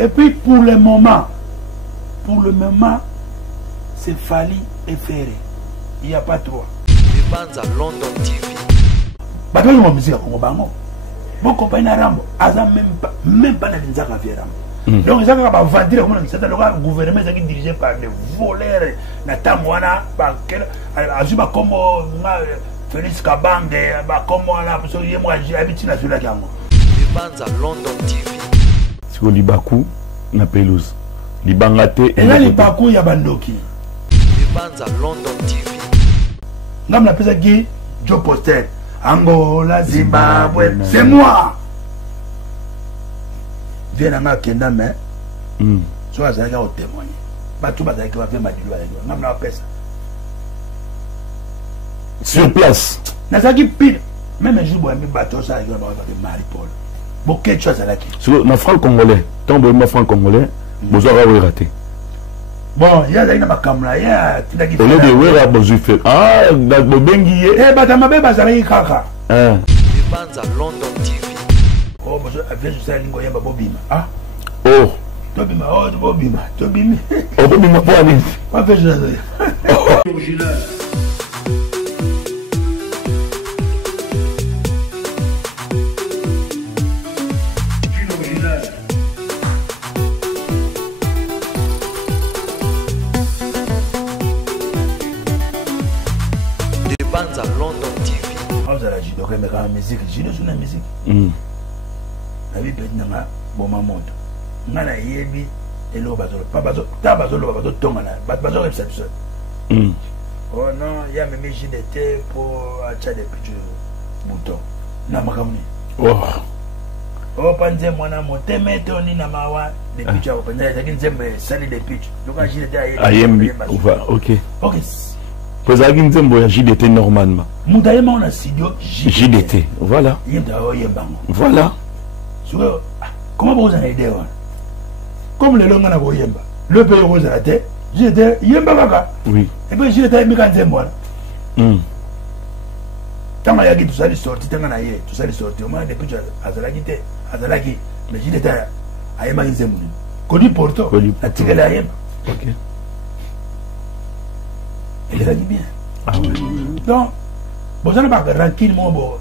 Et puis pour le moment, c'est Fally et Ferré. Il n'y a pas trois. Les bandes à London TV. Bah, quand on musique à Congo Bango, mon compagnon Rambo, même pas dans les Rambo. Donc, ça va vendre comme c'est le gouvernement qui est dirigé par des voleurs, Natamwana, comme Félix Kabange, comme moi, j'ai habitué à celui-là. Les bandes à London TV. C'est le Libakou, na pelouse. Libangate et là, Libakou, il y a Bandoki. Les bandes à London TV. Nous avons appelé Joe Poster. Angola, Zimbabwe, c'est moi. Viens à ma kenda, mais soit ça va témoigner. Batou va faire ma dilou avec moi. Nous avons ça. Sur place. Nazaki pile. Même un jour, je vais bateau ça avec Marie-Paul. Beaucoup de choses à la qui. Sur le franc-congolais, tant que le franc-congolais, vous aurez raté. Bon, il y a ma caméra, il y a au lieu de voir besoin faire ah dans le bengi eh batama be bazali kaka les bandes à London TV. Oh besoin avec ça lingo yamba bobima ah oh tobima oh bobima tobimi oh bobima pour aller pas faire ça original. La musique, j'ai de la musique. La vie peut être bon monde. Nana yebi et l'eau bateau, pas bateau, tabazo le bateau tongana, bateau réception. Oh non, il y a même JDT pour acheter des petits boutons. Namakami. Oh, panze mwana moteme toni na mawa des petits à reprendre. Il y a une salle des petits. Donc JDT a yembi. Ok. Ok. Vous avez dit que JDT normalement. Moutaïma on a studio JDT. Voilà. Voilà. Comment vous en aidez? Comme le long on a voyemba. Le pays vous a été. JDT yemba kaka. Oui. Et puis JDT mi kan zembo. Tant que yaki tout ça les sorti, tant que naie tout ça les sorti. Au moins depuis azalaki mais JDT ayema zembo. Kodi Porto. La tigela ayema. Ok. Il a dit bien. Ah oui. Donc, vous n'avez pas tranquille, mon beau,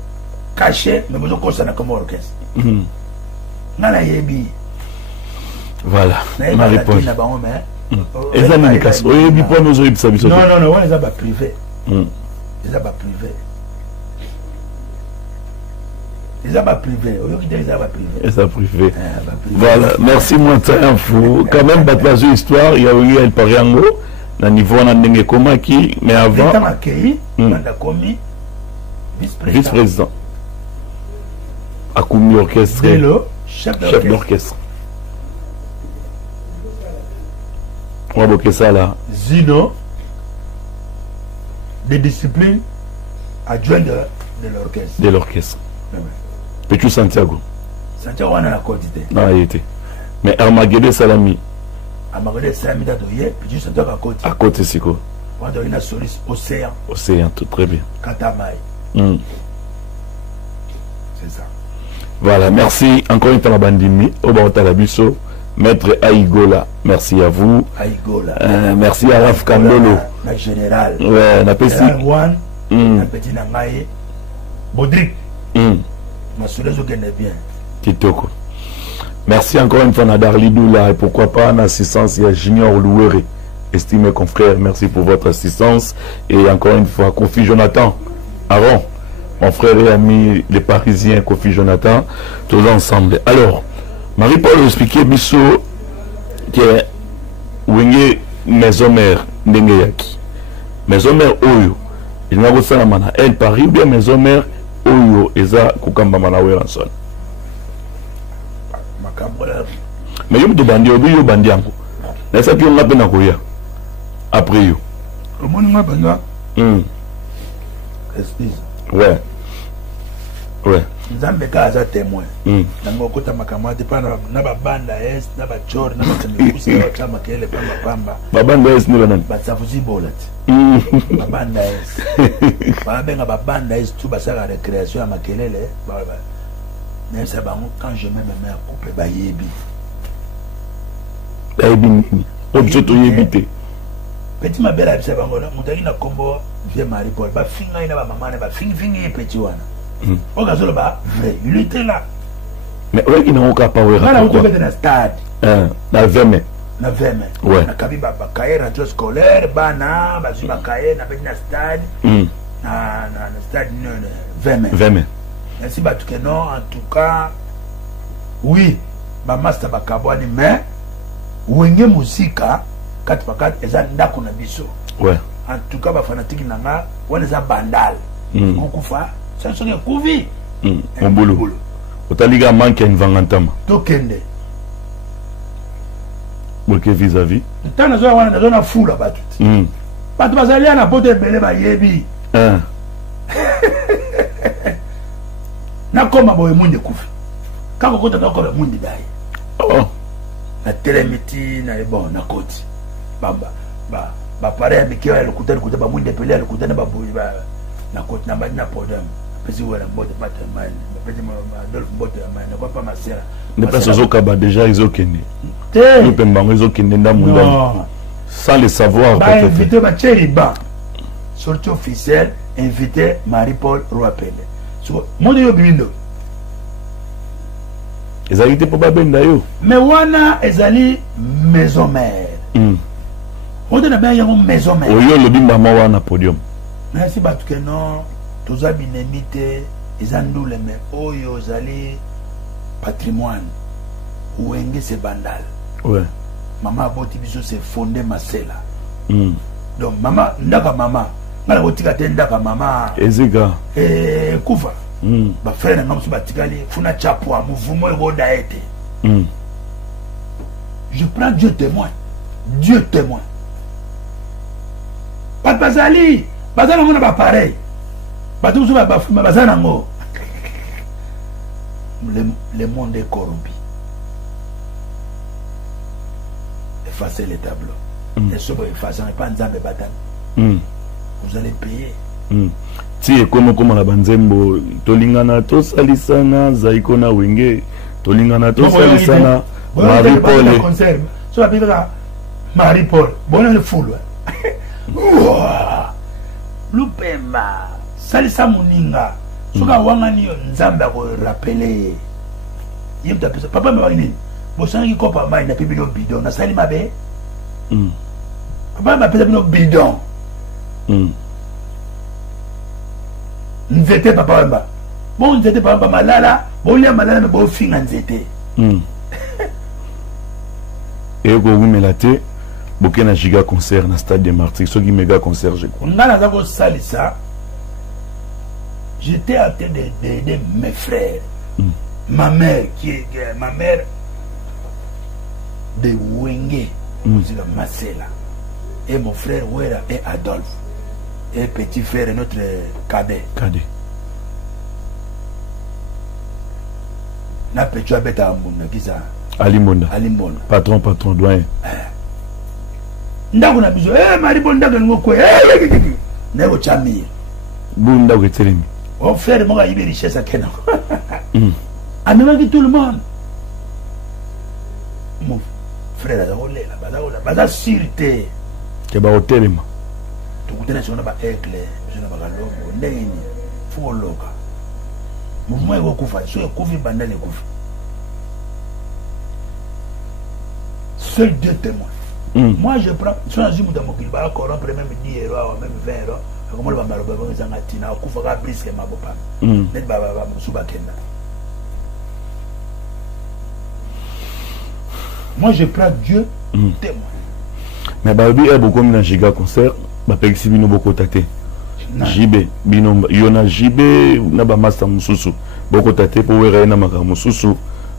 caché, mais vous avez constaté comme orchestre. Voilà. Ma réponse. Et ça me casse. Oui, mais pour nous, ça non, non, non, on les a pas privés. Les a pas privés. Les a pas privés. Les a pas privés. Les a privés. Voilà. Merci, moi, c'est un fou. Quand même, battre histoire, il y a eu El Pariango. Na niveau na ndenge koma ki mais avant vice-président a commis orchestre chef d'orchestre on va bloquer ça là Zino des disciplines adjoint de l'orchestre Petit Santiago on a la quantité non il était mais Armageddon Salami Amarele Salami d'Adoye, puis juste à côté. À côté, c'est quoi? On a une soliste Océan. Océan, tout très bien. Katamai. C'est ça. Voilà, merci encore une fois à Bandimi, au Baotalabusso, Maître Aïgola, merci à vous. Aïgola. Merci à Raf Kambolo. La générale. Ouais, la petit. Juan, la petite Nangaye, Bodrik. Ma soleil, bien. Kitoko. Merci encore une fois Nadar Lidoula et pourquoi pas en assistance il y a Junior Louéré, estimé confrère, merci pour votre assistance et encore une fois Kofi Jonathan, Aaron, mon frère et ami les Parisiens Kofi Jonathan, tous ensemble. Alors, Marie-Paul expliquait Bisso que Wenge maison mère Ndengeyaki, maison mère Oyo, il n'a pas ça la mana, elle Paris ou bien maison mère Oyo Eza Kukamba Manawe Ranson. Mais yo bandi obi yo bandi yango na sa pio ngape na koya après yo omoni ngapa nga ouais nzambe ka aza témoin nango kota makamate pa na ba banda est na ba chor na ba tsemikusi na chama kele pamba ba banda est ni banani ba tsafuzi bolat ba banda est ba benga ba banda est tout ba saka récréation ya makelele ba mais ça va quand je mets ma main à couper ba yebi Petit ma belle abisa bango mutaki na kombo vie Marie Paul ba finga ina ba maman ba fingi petit wana. O gazolo ba vrai, il était là. Mais ouais qui n'a aucun power. Voilà où tu es dans le stade. Na veme. Na veme. Ouais. Na kabiba ba cahier radio scolaire bana ba zuba cahier na petit na stade. Na stade non veme. Veme. Ainsi ba tout non en tout cas oui, ba master ba kabwani mais wenge musika 4x4 eza ndako na biso. Ouais. En tout cas ba fanatique nanga wana eza bandal. Okufa ça sonne kuvi. Mon boulot. Otaliga manque une vangantama. Tokende. Boke vis-à-vis. Tana zo wana na zona fula batu. Batu bazalia na pote bele ba yebi. Na koma boye munde kufi. Kako kota na ko munde dai. Oh. Na telemiti na bon na koti. Bamba ba pare amikio ya lukutani kuta ba munde pele ya lukutani ba boye ba na koti na ba na podem. Pesi wala mbote mata man. Pesi ma Adolphe mbote man. Na kwa pa masera. Ne pas aux okaba déjà ils ont kenné. Nous pembango ils ont kenné dans mon sans le savoir peut-être. Invité ma chérie ba. Sortie officielle invité Marie-Paul Roapele. So mon yo bindo. Ezali te pour babenda yo. Mais wana ezali maison mère. On a bien une maison mère. Oyo le bimba mawa na podium. Merci batu que non. Toza binemite ezandule me oyo ezali patrimoine. Ouenge c'est bandal. Ouais. Maman aboti biso c'est fondé Masela. Donc maman ndaka maman. Ngala botika te ndaka maman. Ezega. Kufa. Ba frère na musu batikali funa chapwa mouvement ego daete. Je prends Dieu témoin. Dieu témoin. Pas bazali. Bazali ngona ba pareil. Ba tout ba fuma bazana ngo. Le monde est corrompu. Effacez les tableaux. Et ce que effacer pas nzambe batani. Vous allez payer. Si ekono koma na banzembo tolingana to salisana zaiko na wenge tolingana to salisana Marie Paul concert so la Marie Paul bona le full lupemba salisa muninga soka wangani yo nzambe ko rappeler yimta pesa papa me wangini bosana ki kopa mai na pibilo bidon na sali mabe papa ma pesa bino bidon nzete papa wamba bon nzete papa malala bon lia malala me bon finga nzete et ko wumela te bokena giga concert na stade des Martyrs so ki méga concert je crois ngana za ko salisa j'étais en train d'aider mes frères ma mère qui est ma mère de Wenge musique Masela et mon frère Wera et Adolphe et petit frère notre cadet. Na petit abeta mbunda kisa. Alimonda. Patron doyen. Ndako na biso Marie Paul ndako ngoko na ko chami. Bunda ko telemi. Oh frère mo ga ibe richesse akena. Amema ki tout le monde. Mon frère a olela bada sûreté. Ke ba hotelema. Tukutana sona ba aigle sona ba kalongo ndeni fuko loka mouvement ego kufa so ekufi bandale kufa seul Dieu témoin. Moi je prends sona zimu da mokili ba corrompre même 10 euros même 20 euros comme le ba maroba ba zanga tina kufa ka briske mabopa net ba musuba kenda. Moi je prends Dieu témoin. Mais babi est beaucoup dans giga concert ba pexi bino boko tate jibe bino yona jibe na ba master mususu boko tate po wera na maka mususu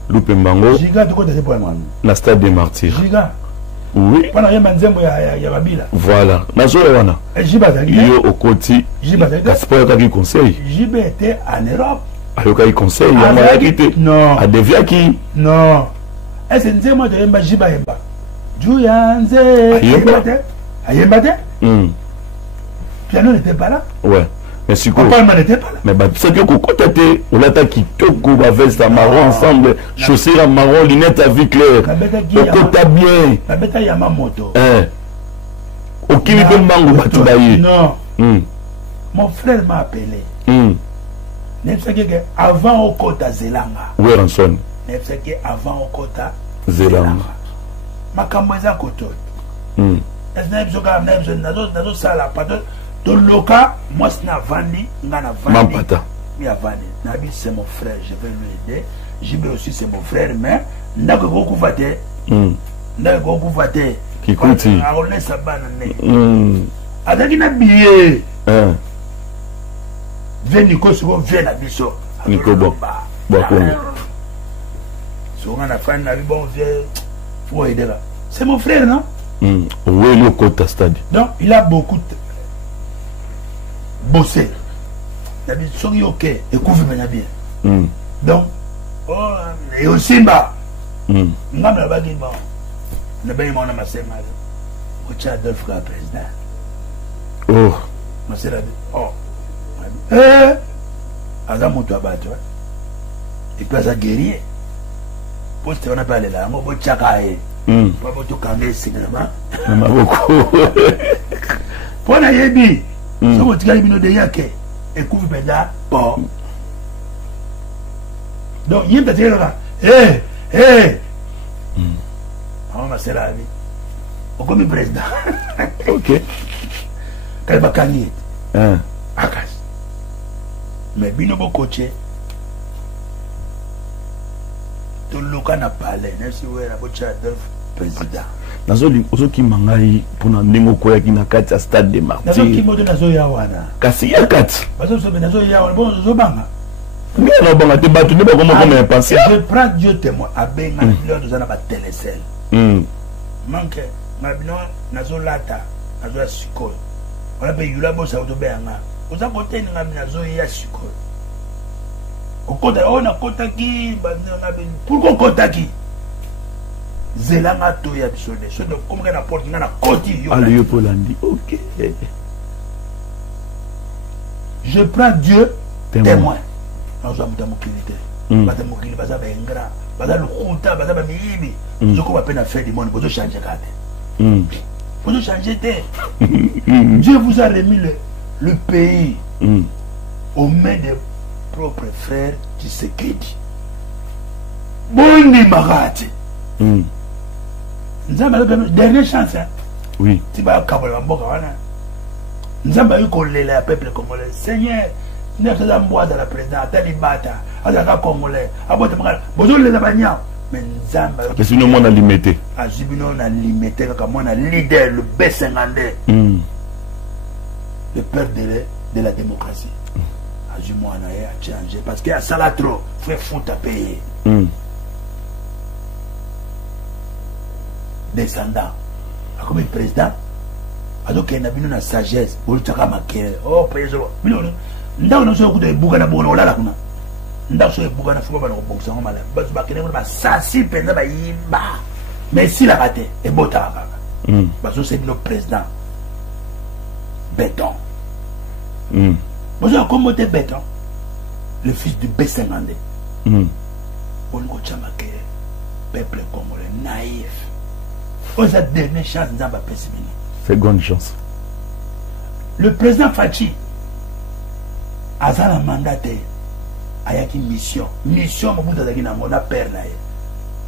lupe mbango giga to ko tate po mwana na stade des Martyrs giga oui pana yema nzembo ya babila voilà na zo wana jiba zali yo okoti jiba zali kaspo ka ki conseil jibe était en Europe ayoka ki conseil ya ma yakite non a devia ki non est-ce nzembo de yemba jiba yemba Juyanze ayembate piano n'était pas là. Ouais. Mais si quoi? Papa n'était pas là. Mais bah, ça que quand t'étais, on a ta qui toko va veste à marron ensemble, chaussures à marron, lunettes à vue claire. Toko t'as bien. La bête à Yamamoto. Ok, il peut mango batubaye. Non. Mon frère m'a appelé. Avant au Kota Zelanga. Oui, Ranson. Avant au Kota Zelanga. Ma camoisa koto. Nazo sala pato. Dans le cas, moi c'est Navani, Navani. Nabi c'est mon frère, je vais lui aider. Jibe aussi c'est mon frère, mais Nago Goku Vate. Nago Goku Vate. Qui continue. On est sabanane. Adaki na billet. Viens Nico, c'est bon, viens à Bisso. Nico, bon. Souvent, on a fait un avis, bon, viens. Faut aider là. C'est mon frère, non? Oui, le Kota Stade. Donc, il a beaucoup bossé. Il a dit, soyez ok, et couvre bien. Donc, et aussi, bah, on a dit, bon, on a bien mon amassé, madame. On a deux frères président. Oh. Ma sœur a dit, oh. Aza moto abato. Et puis aza guerrier. Poste on a parlé là, on va tchakae. Pas pour tout camber cinéma. Mama beaucoup. Pour na yebi. So mo tika bino de yake. Et couvre benda. Bon. Donc yim ta tira là. On ma sœur a dit. On comme président. OK. Quel bakani. Akas. Mais bino bo coaché to loka na palais nesi wera bo chadef président nazoli ozoki mangai pona ndingo koya ki na kati ya stade de Martyrs nazoki moto nazo ya wana kasi ya kati bazo so nazo ya wana bon zo banga bien na banga te batu ne ba comme penser je prends Dieu témoin abenga lors de na ba télécel manque na bino nazo lata nazo sikoyo wala be yula bo sa to benga oza côté nga nazo ya siko okota ona kota ki bana ben pourquoi kota ki zelanga to ya bisode so de comme na porte na koti yo allez Polandi. OK, je prends Dieu témoin nazo amta mokilité bata mokili baza ba engra baza lukuta baza ba miyibi je ko ba pena faire du monde pour changer kate pour changer Dieu vous a remis le pays aux mains des propres frères Tshisekedi. Boni Marati. Nzamba dernière chance. Oui. Tu vas kabola mboka wana. Nzamba yuko lela ya peuple congolais. Seigneur, ne faisons bois à la présidente, Talibata, à la congolais. Abote mangala. Bozo lela banya. Mais Nzamba mais sinon moi on a limité. Azibino on a limité comme on a leader le B50. Le père de la démocratie. Azimo anaye a changé parce qu'il y a ça là trop, faut foutre à payer. Descendant. Comme président, donc il y a une sagesse, oh président, ndao na so kude buka na bono la kuna. Ndao so buka na fuba na boksa ngoma la. Bazu bakene ba sasi penza ba yimba. Mais si la raté et bota kaka. Bazu c'est le président. Béton. Vous avez combattu Béton, le fils du B50. On a peuple congolais naïf. Vous avez donné chance dans ma pessimine. Seconde chance. Le président Fachi a un mandat a une mission. Mission, on a peur.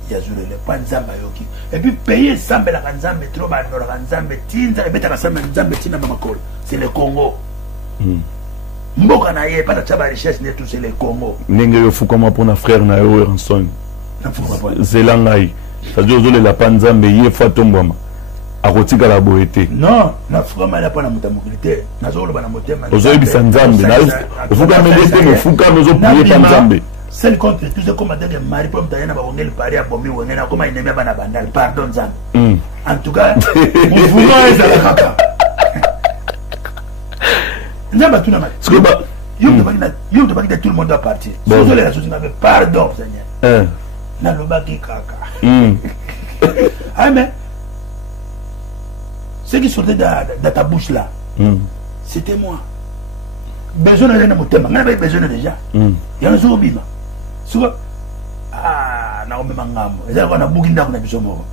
Il y a le point Zamba Yoki. Et puis payer Zamba la Nzambe, trop bas, Nzambe, Tinza, et Beta Nzambe, Tina Mamakol. C'est le Congo. Mboka na ye pas de taba richesse ne tout c'est le Congo. Nenge yo fukama pona frère na yo Ranson. Zelangai. Ça dit ozole la panzambe ye fatombama. Akotika la boete. Non, na fukama la pona mutamukilité. Nazolo bana motema. Ozoi bisanzambe na fukama ndete me fukama ozo prier panzambe. Seul contre tout ce comme de mari pour mtayana ba ongeli pari ya bomi wengena koma inemia bana bandal. Pardon Zam. En tout cas, mon vouloir est à la kaka. Nzamba tout le monde doit partir. Pardon, Seigneur. Nalobaki kaka. Ah mais ce qui sortait de ta bouche là, c'était moi. besoin de rien motema ngana ba besoin déjà ya zo bima suba ah na omema ngambo eza kwa na buki ndako na biso moko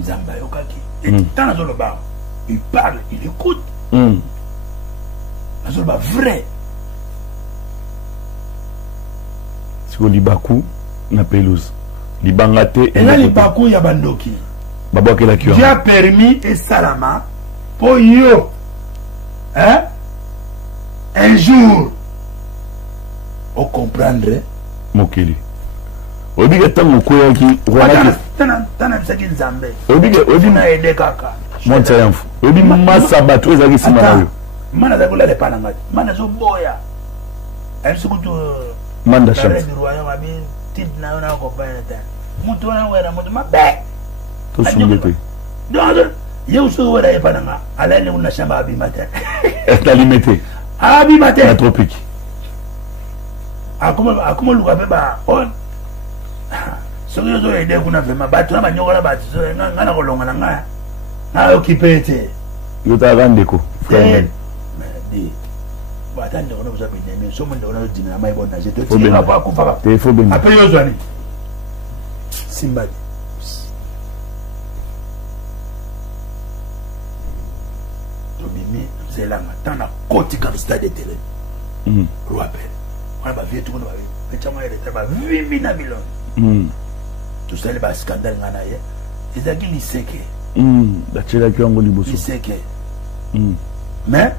nzamba yokaki et tant zo le ba il parle il écoute zo ba vrai siko libaku na pelouse libangate et là libaku ya bandoki babakela kiwa Dieu a permis et salama pour yo hein un jour on comprendre mokili obiga tango koyaki tana bisaki nzambe obiga na aide kaka monta yamfu obi masa bato ezaki sima na yo mana za kulele pana ngati mana zo boya ayisukutu manda chance royaume abi tit na yo na ko payeta mutu na wera mutu mabe to sungete donc yo so wera e pana nga ala le una shamba abi matin est limité abi matin la tropique akuma luka pe ba on soki yo zo ede kuna vema bato na banyokola bato so ngana kolonga na nga na okipete yo ta randeko frère di bata ndeko na uzabi nemi so monde ona dina na mai bona je te ti na pa kufa te fo ben après yo zwani simbadi to bimi zelanga tana koti ka stade télé rappel on ba vie tout on ba vie chama ile ba vimi na milon tout ça le ba scandale ngana ye ezaki liseke bachela kiwango liboso liseke mais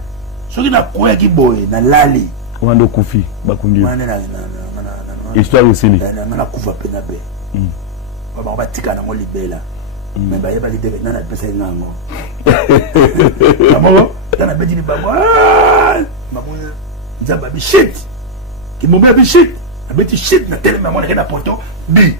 soki na koyaki boye na lali wando kufi bakundi mane na histoire esili na kufa pena be baba batika na ngo libela mais ba yeba lidebe nana pesa ngango amoko tana beti ni babo mabo nzaba bi shit ki mombe bi shit abeti shit na tele mama na poto bi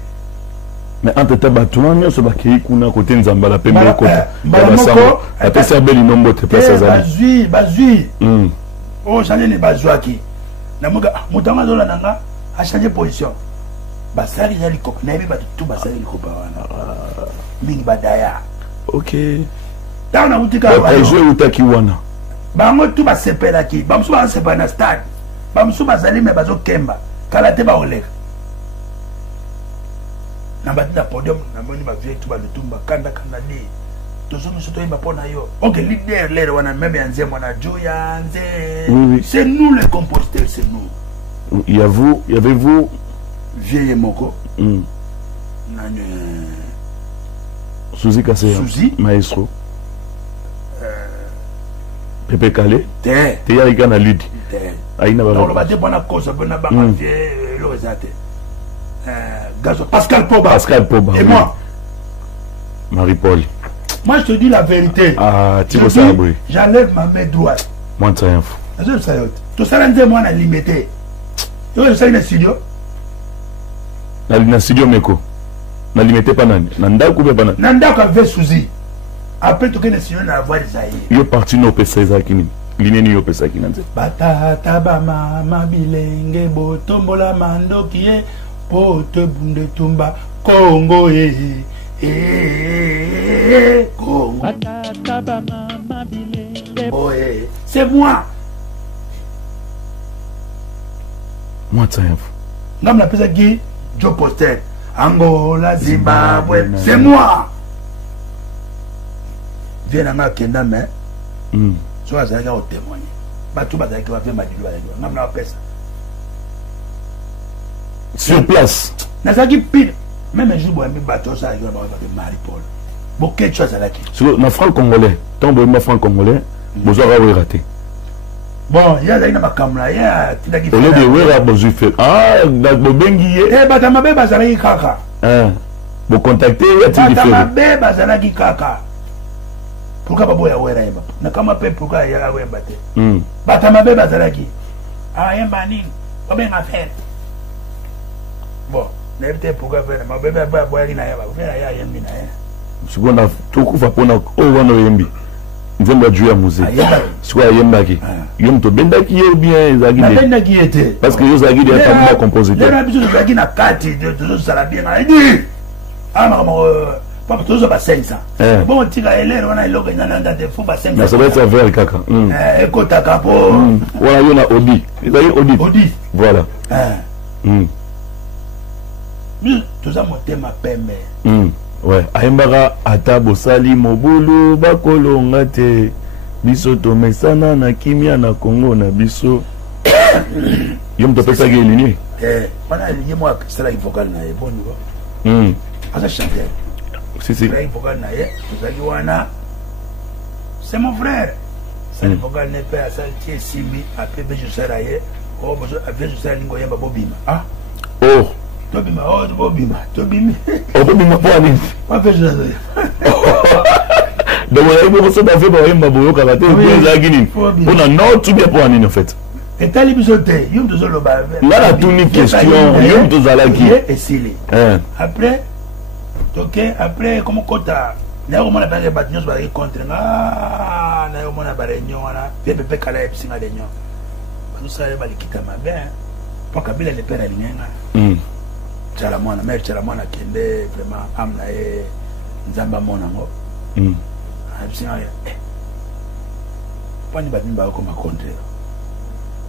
mais entre tabatuna nyonso bakei kuna kote nzambala pembe kota basango apesa beli nombo te place azali bazui o changer ni bazwaki na muga mutanga zola nanga a changer position basali ya likop na yebi batu tu basali likopa wana mingi badaya OK tana utika wa jouer utaki wana bango tu basepelaki bamsu ba sepa na stade bamsu bazali me bazo kemba kala te ba oleka na batina podium na moni ba vie tu ba lutumba kanda di tozomi soto yimba pona yo OK leader lere wana même yanze mwana Joya nze c'est nous les compositeurs c'est nous il y avait vous vieille moko nani Suzy Kaseya maestro Pepe Kale te ya na ludi aina ba ba te bona kosa bona ba vie lo ezate Gazo Pascal Poba et moi Marie-Paul. Moi je te dis la vérité. Ah, Thibaut Sabri. J'enlève ma main droite. Moi ça info. Je sais ça. Tout ça là moi na limité. Yo ça na studio. Na studio meko. Na limité pas nani. Na ndako be bana. Na ndako avec Suzy. Après tout que na studio na avoir des aïe. Yo parti no pesa zakini. Lineni yo pesa kinanze. Batata ba mama bilenge botombola mandoki e pote bunde tumba Congo Congo. Oh, c'est moi. Moi, ça y est. Non, mais la personne qui Joe Poster, Angola, Zimbabwe, c'est moi. Viens à ma kenda, mais soit ça va témoigner. Pas tout le monde va faire ma dilution. Non, mais la personne. Sur place. Nazaki pile. Même un jour, je vais battre ça avec Marie-Paul. Bon, quelque chose à la qui. Sur le franc-congolais, tant que le franc-congolais, vous aurez raté. Bon, il y a ma caméra, il y a au lieu de voir, vous faites. Ah, vous bengi. Eh, batama be bazalaki kaka. Vous contactez, il y a des batama be bazalaki kaka. Pourquoi pas boya wera yeba? Na kama pe pourquoi ya wemba te? Batama be bazalaki. Ah, yemba nini? Obenga faire. Bon. N'était pourquoi faire ma bébé ba boya na yaba faire ya yembi na ya seconde to kufa pona o wana yembi nzemba juu ya musée soit yemba ki yom to benda ki yo bien ezagi de benda ki était parce que yo zagi de pas compositeur les rabiso zagi na kati de zo sala bien na dit ah ma Papa, tous les 500. Bon, tu as l'air, on a le logo, il y a des fous, 500. Mais ça va être vert, caca. Écoute, à capo. Voilà, il y en a Audi. Vous avez Audi. Audi. Voilà. Tout ça, mon thème à pembe. Ouais. Aïmbara, Atabo, Sali, Mobulu, Bakolo, Ngate, Biso, Tomesana, na Kimia, na Congo, na Biso. Yom te pesa gélini. Voilà, il y a moi qui s'est vocal na e bon niveau. Ah ça chanter. Si si. Il vocal na e, tu wana. C'est mon frère. Ça le vocal n'est pas ça qui est simi après je serai aye. Oh besoin avec je serai ngoyamba bobima. Ah. Oh. Tobima, oh bobima, tobimi. Oh bobima pour aller. Pas fait je. Donc on a eu besoin d'avoir un yamba boyo karaté bien zagini. On a non tout bien pour aller en fait. Et t'as les bisotés, yom de zolo ba. Là la tunique question, yom de zalaki. Et s'il après, ok, après comment kota, n'a au moins la barre batnios ba contre ah, n'a au moins la barre réunion là, pepe kala epsinga réunion. Nous ça va likita ma bien. Pour kabila le père alinga. Tchala mwana, mère tchala mwana kende vraiment amna e nzamba mona ngo. Epsinga ya. Pani batni ba ko ma contre.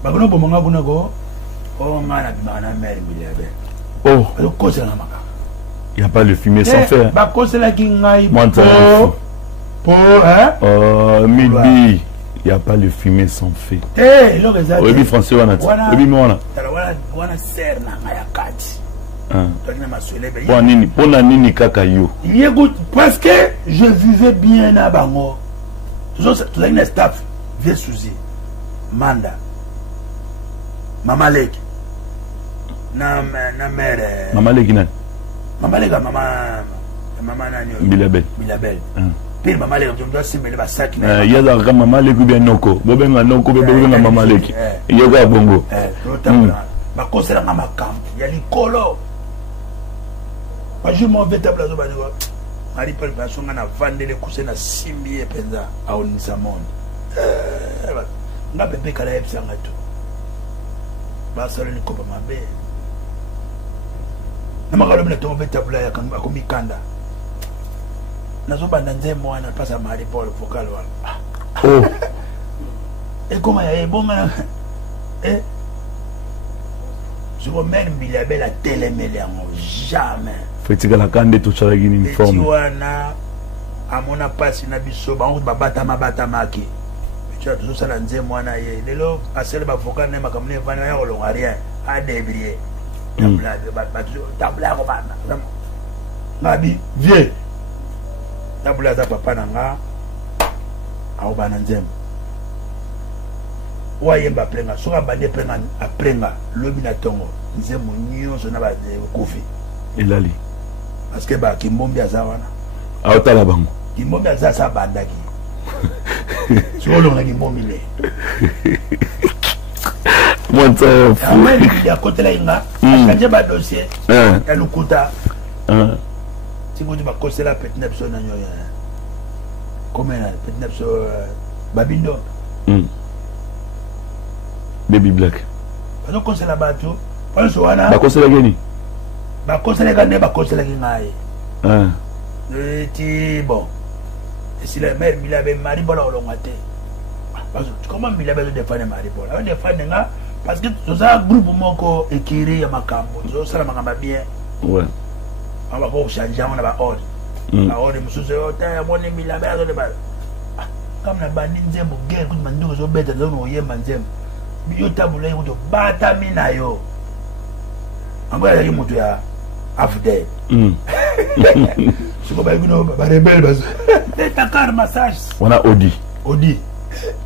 Bagono bomonga kuna go oh ngana bimana mère miliabe oh le cause la maka il y a pas le fumier sans faire ba cause la ki ngai po hein midi il y a pas le fumier sans feu le résultat oui français wana oui moi wana ser na ngaya kati tokina maswele be pona nini kaka yo écoute parce que je vivais bien à bango tout une staff vieux souci manda Mama Leki na mère Mama Leki nani Mama Leki mama nani Bilabel puis Mama Leki je dois simuler ba sac na ya za ka Mama Leki bien noko bobenga noko bobenga Mama Leki yoga bongo ba kosela mama camp ya likolo ba je m'en vais table zo ba ni wa mari par passion na vandele kusena simbi e penza au ni monde nga bebe kala epsanga to basalo ni kopa mabe na makalo mna tombe tabla ya kan akomikanda nazo banda nzembo wana pasa mari Paul vocal wala oh et comment ya bonga je remets miliabe la télémélé en jamais fetika la kande to chala gini uniforme tu wana amona pasi na biso ba babata mabata maki tu as tout ça dans nzembo wana ye lelo asele ba vocal na makamne vana ya olonga rien a débrier tabla ko bana ngabi vieux tabla za papa nanga au bana nzembo wayemba prenga soka bande prenga aprenga lobi na tongo nzembo nyonso na ba kofi elali parce que ba kimbombi azawana aotala bango kimbombi azasa bandaki solo na kimbombi le Monta fou ya côté la inga akanje ba dossier ya lukuta tikuti ba kosela petite episode na nyoya comment la petite episode babindo baby black ba kosela bato pa so wana ba kosela geni ba kosela gane ba kosela ngai ti bon et si la mère il avait mari bola olongate parce que comment il avait défendre mari bola on défendre nga parce que tout ça groupe moko écrit ya makambo zo sala makamba bien ouais on va pas changer on a ba ordre la ordre musuze yote ya bone mila ba zo de ba comme na bandi nzembo guerre kuti manduko zo beta zo no yemba nzembo biyo tabula yo to bata mina yo angoya ya mutu ya after siko ba yuno ba rebel bazo takar massage wana odi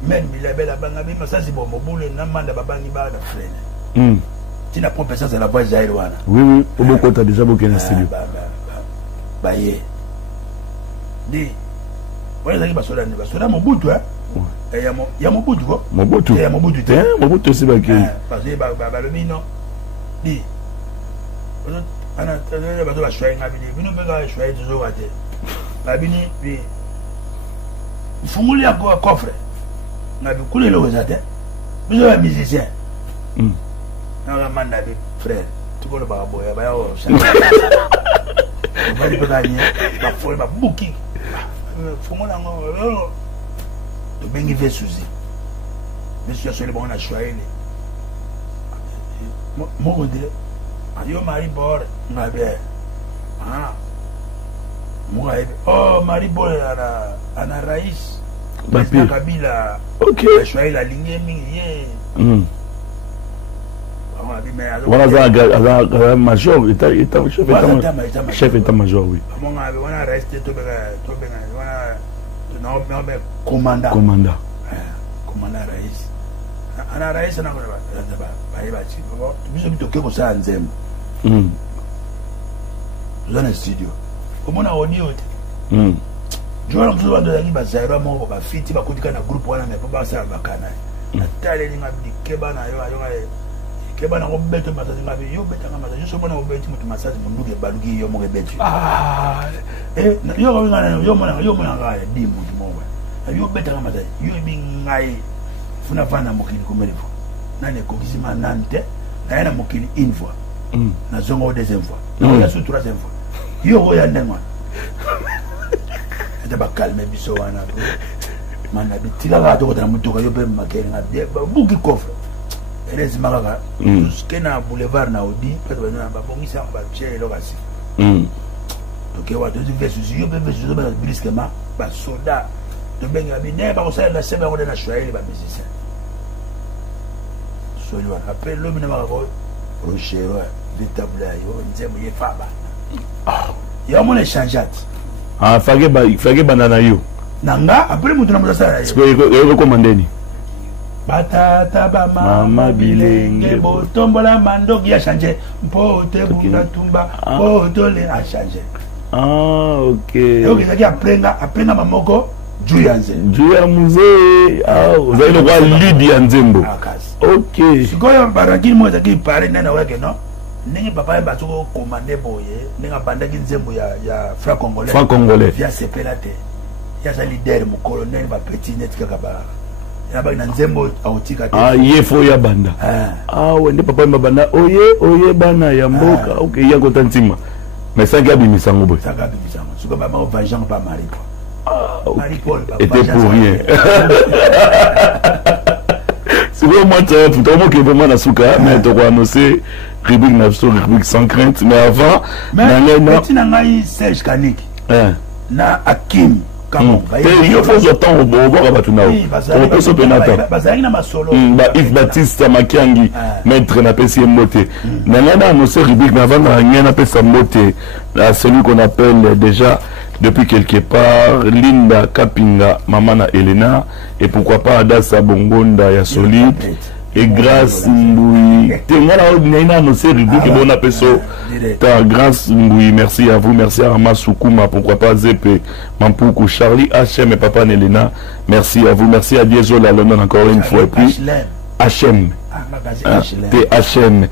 même il avait la banga mais ça c'est bon boule na manda babangi ba na frère tina compétence de la voix jair wana oui au côté déjà beaucoup na studio ba ye di wala zaki basoda mobutu ya mobutu ko mobutu si ba ki parce que ba le mino di ana tele ba to ba shwai ngabi bino be ga shwai zo gate ba bini bi funguli ya coffre ngabi kule lo zate biso ba musicien na manda bi frère tu ko lo ba boya ba yo On va dire gagner. Va faire ma booking. Faut moi là. Tu bien il fait souci. Monsieur sur le bon a choisi. Moi on dit ayo Marie Bor ngabe. Ah. Moi oh Marie Bor ana rais. Président Kabila. OK. Choisi la ligne mingi. Voilà, ça major, chef état-major, oui. Commandant. Commandant. Commandant Raïs. Ana Raïs, on a dans le studio. Comment on a dit je vais vous demander de bazaira mon ba fiti ba kudika na groupe wana me ba sa bakana. Natale ni ngabi kebana yo kebana ko beto masaji ngabi yo beta ngama masaji so bona obeti mutu masaji munduge balugi yo mo gebeti. Yo ko ngana yo mona ngaya di mutu mo wa. Yo beta ngama masaji yo bi ngai funa fana mokili kumelefu. Nane ko kisima nante na yana mokili une fois. Na zongo deuxième fois. Na ya su troisième fois. Yo ko ya ndema. Je vais calmer biso wana mana bitila ga to kotana mutoka yo be makere nga de buki coffre elezi makaka skena boulevard na odi peut bana ba bongisa ba chere lokasi donc wa to versus yo be versus ba brusquement ba soda to benga bi ne ba ko sala sema ko na shwaili ba musicien so yo après l'homme na makako rochero véritable yo nzemo ye faba yo mon échangeat ah fage banana yo nanga après mutu na mutasa est-ce que yo recommandeni batata ba mama bilenge botombola mandoki ya changer mpote bunda tumba potole a changer ok yo kizaki aprenga mamoko juu ya muzee vous avez le roi Lidi ya Nzembo ok sikoyo barakini mo zaki pare nana wake no ndenge papa ba toko commander boye ndenge bandaki Nzembo ya franc congolais via sepelate ya sa leader mo colonel ba petit net kaka ba ya ba na Nzembo autika te yefo ya banda wende papa banda oye bana ya mboka ok ya kotantima mais ça gabi misango boy ça gabi misango suka ba ma vajan pa Marie Paul était pour rien c'est vraiment tout le monde qui est vraiment na suka mais to ko annoncer rubrique sans crainte mais avant petit na ngai Serge Kaniki na Akim Kamon il faut le temps au bord ba tunao on peut se penata bazali na masolo ba Yves Baptiste Makiangi maître na pesi moté na annoncer rubrique mais avant na ngena pesa moté celui qu'on appelle déjà depuis quelque part Linda Kapinga Mamana Elena et pourquoi pas Adassa Bongonda ya solide et grâce Mbouy témoin là annoncé rubrique bon apeso ta grâce Mbouy merci à vous merci à Rama Soukouma pourquoi pas Zepe Mampuku Charlie HM et Papa Nelena merci à vous merci à Diesola London encore une fois et puis HM THM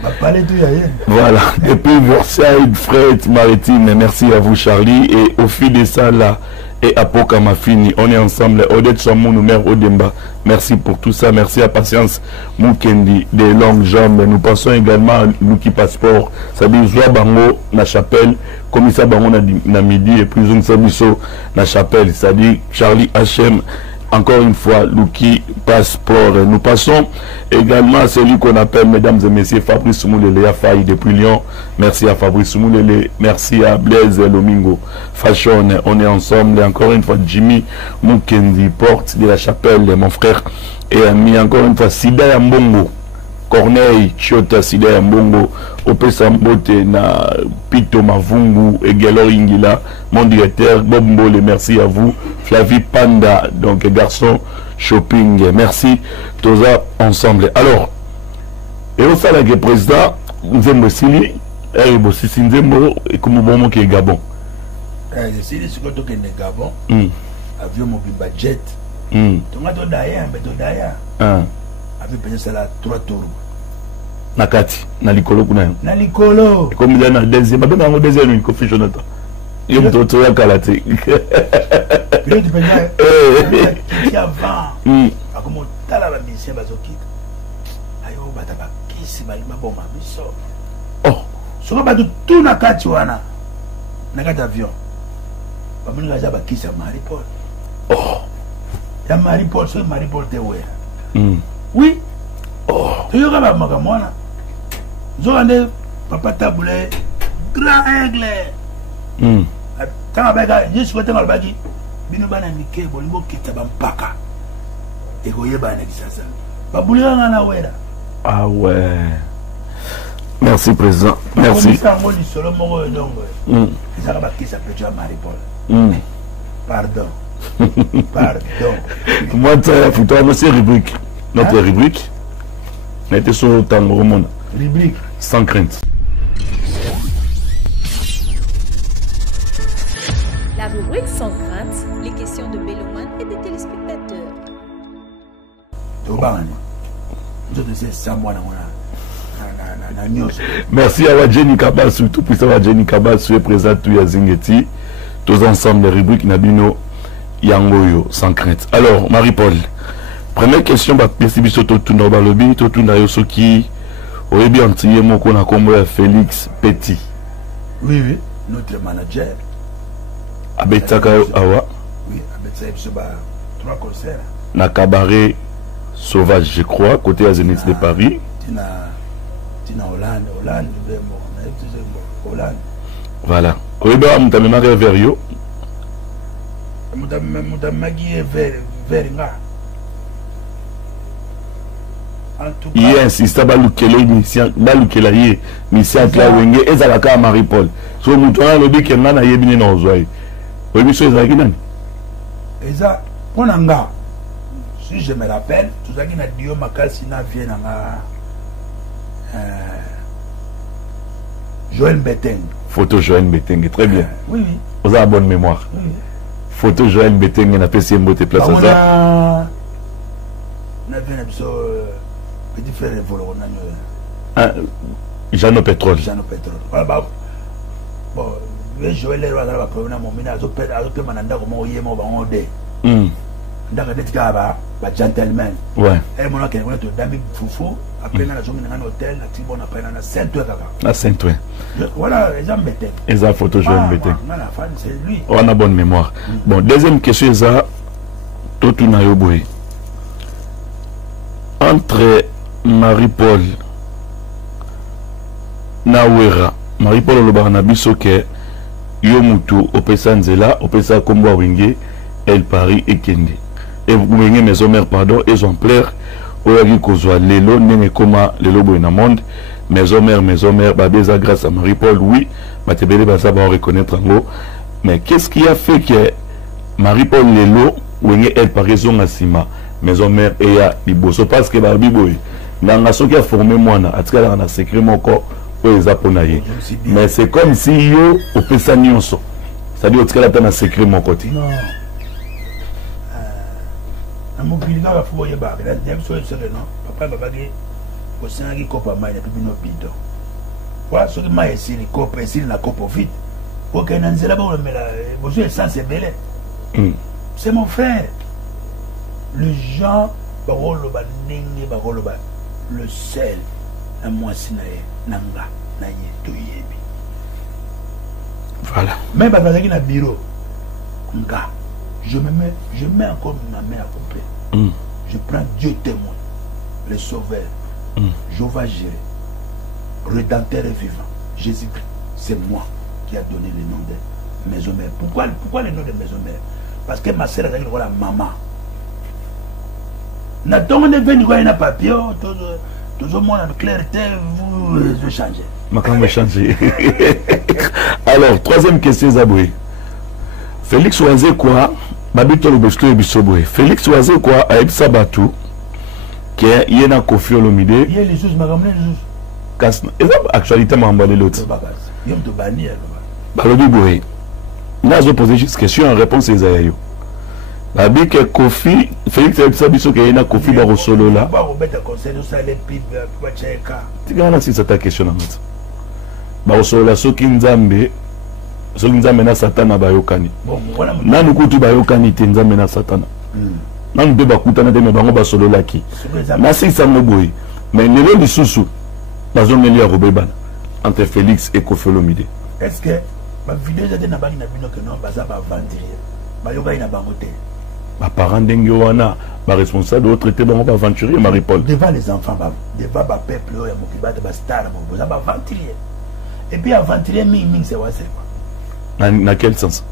voilà et puis Versailles Fred Maritime merci à vous Charlie et au fil de ça là et Apoka Mafini on est ensemble Odette Somou mère Odemba merci pour tout ça merci à Patience Mukendi des longues jambes nous passons également à Luki Passeport ça dit Zoa Bango na chapelle commissaire Bango na midi et puis Zoum Sabiso na chapelle ça dit Charlie HM encore une fois Luki Passeport. Nous passons également à celui qu'on appelle mesdames et messieurs Fabrice Soumulele à Faille depuis Lyon. Merci à Fabrice Soumulele, merci à Blaise Lomingo Fashion, on est ensemble et encore une fois Jimmy Mukendi porte de la chapelle mon frère et ami encore une fois Sida Yambongo Corneille Chiota Sida Yambongo Opesa Mbote na Pito Mavungu et Gelor Ingila mon directeur Bob Mbole merci à vous Flavie Panda donc garçon shopping merci tous ensemble alors et au salaire que président Nzembo Sili et Bossisi Nzembo et comme bon qui est Gabon Sili c'est quand on est Gabon avion mobile budget tomato daya mais daya avec payé ça 3 tours nakati na likolo kuna na likolo comme il y a na deuxième ba na deuxième une coffee Jonathan yo mtoto ya kalate le du penya qui avant akomo tala ba mission bazokita ayo bataba kisi balima bomba biso so ba tout na kati wana Nagat avion. Bamuni gaza ba kisa Marie-Paul. Oh. Ya Marie-Paul, c'est Marie-Paul te ouais. Oui. Oh. Tu yoga ba makamwana. Zongande papa taboulé grand aigle. Tant ba je souhaite ngal bagi. Bino bana mike bolingo kita ba mpaka. Ego yeba na kisasa. Babulira ngana wera. Ah ouais. Merci président. Merci. Pardon. Pardon. Moi, c'est rubrique. Notre rubrique. On a été sur le temps de monde. Rubrique. Sans crainte. La rubrique sans crainte, les questions de Méloman et des téléspectateurs. Merci à Jenny Kabal, surtout pour ça, Jenny Kabal, sur présent, tout Yazingeti, tous ensemble, les rubriques Nabino, Yangoyo, sans crainte. Alors, Marie-Paul, première question, Félix Petit. Oui, oui, notre manager. Abetsaka Awa. Oui, Abetsaka, 3 concerts. Na cabaret sauvage, je crois, côté à Zénith de Paris. Tina Hollande, Hollande. Voilà. Oui, bah, on t'a même arrivé vers yo. On t'a maguillé vers nga. En tout cas. Il insiste à Baloukele, Baloukela, Mission Clawenge, et Zalaka Marie-Paul. Sur le mouton, le bec, il y a un yébine dans le zoï. Oui, monsieur Zaginan. Et ça, on a nga. Si je me rappelle, tout ça qui n'a dit au Makasina vient à Joël Beteng. Photo Joël Beteng, très bien. Oui, oui. Vous avez bonne mémoire. Oui. Photo Joël Beteng, on a fait si mot de place à ça. On a vu un petit frère de Jeannot Pétrole. Jeannot Pétrole. Voilà, bon, Joël est là, il va prendre un moment, il a fait un comment il est mort, on est. Dans le cas de gentleman. Ouais. Et mon oncle est David Foufou. Après, on a joué dans un hôtel, on a Saint-Ouen. À Saint-Ouen. Voilà, les gens mettaient. Et ça, photo Joël Beteng. C'est lui. On a bonne mémoire. Bon, deuxième question, ça, Totu Nayoboy. Entre Marie-Paul Nawera, Marie-Paul Lobanabiso, que Yomutu, Opesa Nzela, Opesa Kombo Wenge, El Paris et Kende. Et vous voyez mes hommes, pardon, exemplaires, Oyagi Kozwa, Lelo, Nene Koma, Lelo Boinamonde, mes hommes, Babeza, grâce à Marie-Paul, oui, Matebele Baza va reconnaître en gros. Mais qu'est-ce qui a fait que Marie-Paul Lelo, Wenge, El Paris, Zongasima, mes hommes, et ya, Liboso, parce que Barbie Boy, Nangaso qui a formé moi, à tout cas, on a sécré mon corps, mais c'est comme si yo, Opesa Nyonso. C'est-à-dire, en tout cas, on a sécré mon côté. Non. Mon bilan va faut y avoir. La deuxième chose c'est non. Papa va dire au sein qui copa mai depuis nos bidons. Voilà ce que mai ici les copa ici la copa vite. OK nanzela ba mais la besoin essence est belle. C'est mon frère. Le Jean Barolo ba ningi Barolo ba le sel la moisi na nanga na yeto yebi. Voilà. Même ba bazaki na bureau. Nga je mets encore ma main à couper. Je prends Dieu témoin, le sauveur. Je vais gérer. Rédempteur et vivant. Jésus-Christ, c'est moi qui a donné le nom de Maison Mère. Pourquoi le nom de Maison Mère? Parce que ma soeur a dit voilà maman. N'attendons pas de venir un papier. Tout le monde en clarté, vous changez. Ma va changer. Alors, troisième question, Zaboué. Félix Oazé quoi? Babito le Bosco et Bissoboé. Félix Oazé quoi? A Ebsa Batou. Qui est Yena Kofi Olomide. Il y a les choses, ma ramène les choses. Et ça, actualité m'a emballé l'autre. Il y a un peu banni. Balobi Boé. Là, je posais juste question en réponse à Isaïo. Babi que Kofi, Félix Ebsa Bisso qui est Yena Kofi Barosolo là. Tu gagnes si c'est ta question en fait. Barosolo là, Soki Nzambe. Soki Nzambe na Satana bayokani. Nanu kutu bayokani te Nzambe na Satana. Nanu be bakutana te me bango basolo laki. Na sisa moboyi. Mais lelo lisusu bazomeli ya robebana entre Félix et Kofi Olomide. Est-ce que ba vidéo eza te na bangi na bino que non baza ba aventurier bayoka ina bango te ba parents ndenge wana ba responsable de traiter bango ba aventurier Marie-Paul devant les enfants devant ba peuple ya mokili ba star ba baza ba aventurier et puis aventurier mingi c'est wase quoi na quel sens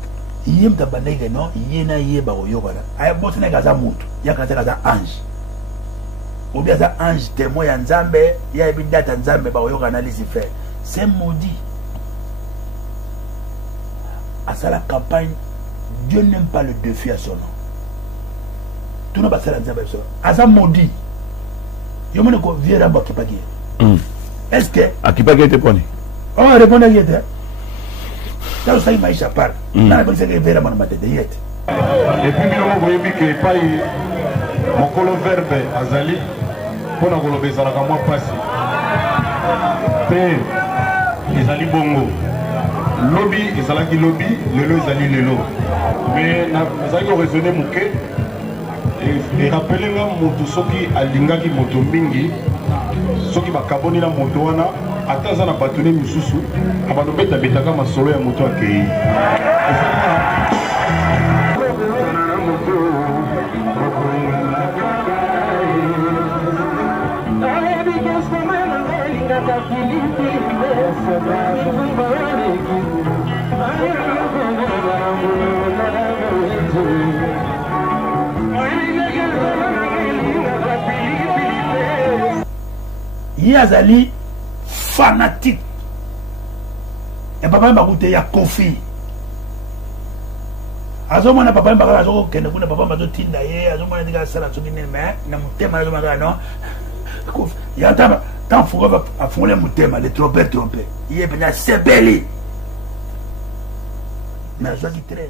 yem ta bandege non yena yeba oyoka la ay botena kaza mutu ya kaza ange ou bien ça ange témoin ya nzambe ya ebindata nzambe ba oyoka na Lucifer c'est maudit à ça la campagne Dieu n'aime pas le défi à son nom tout n'a pas ça la nzambe à ça maudit yo mone ko viera ba kipagi est-ce que akipagi était poni oh répondre yete ça aussi maisha par na ba seke viera mana matete yete et puis bino voyez que pas mon colo verbe azali pona kolobeza la kamwa pasi pe ezali bongo lobby ezalaki lobby lelo ezali lelo mais nazali koraisonner moke et rappeler nga moto soki alingaki moto mingi soki bakaboni na moto wana ata aza na bato ne misusu abanobeta-betaka masolo ya moto akei Yazali fanatique et papa m'a goûté ya Kofi azomona papa m'a azoko kende kuna papa m'a tinda ye azomona diga sala tsukine mais na mutema azomona non Kofi ya taba tant faut va affonler mutema les tromper il est bien sebeli mais je dis 13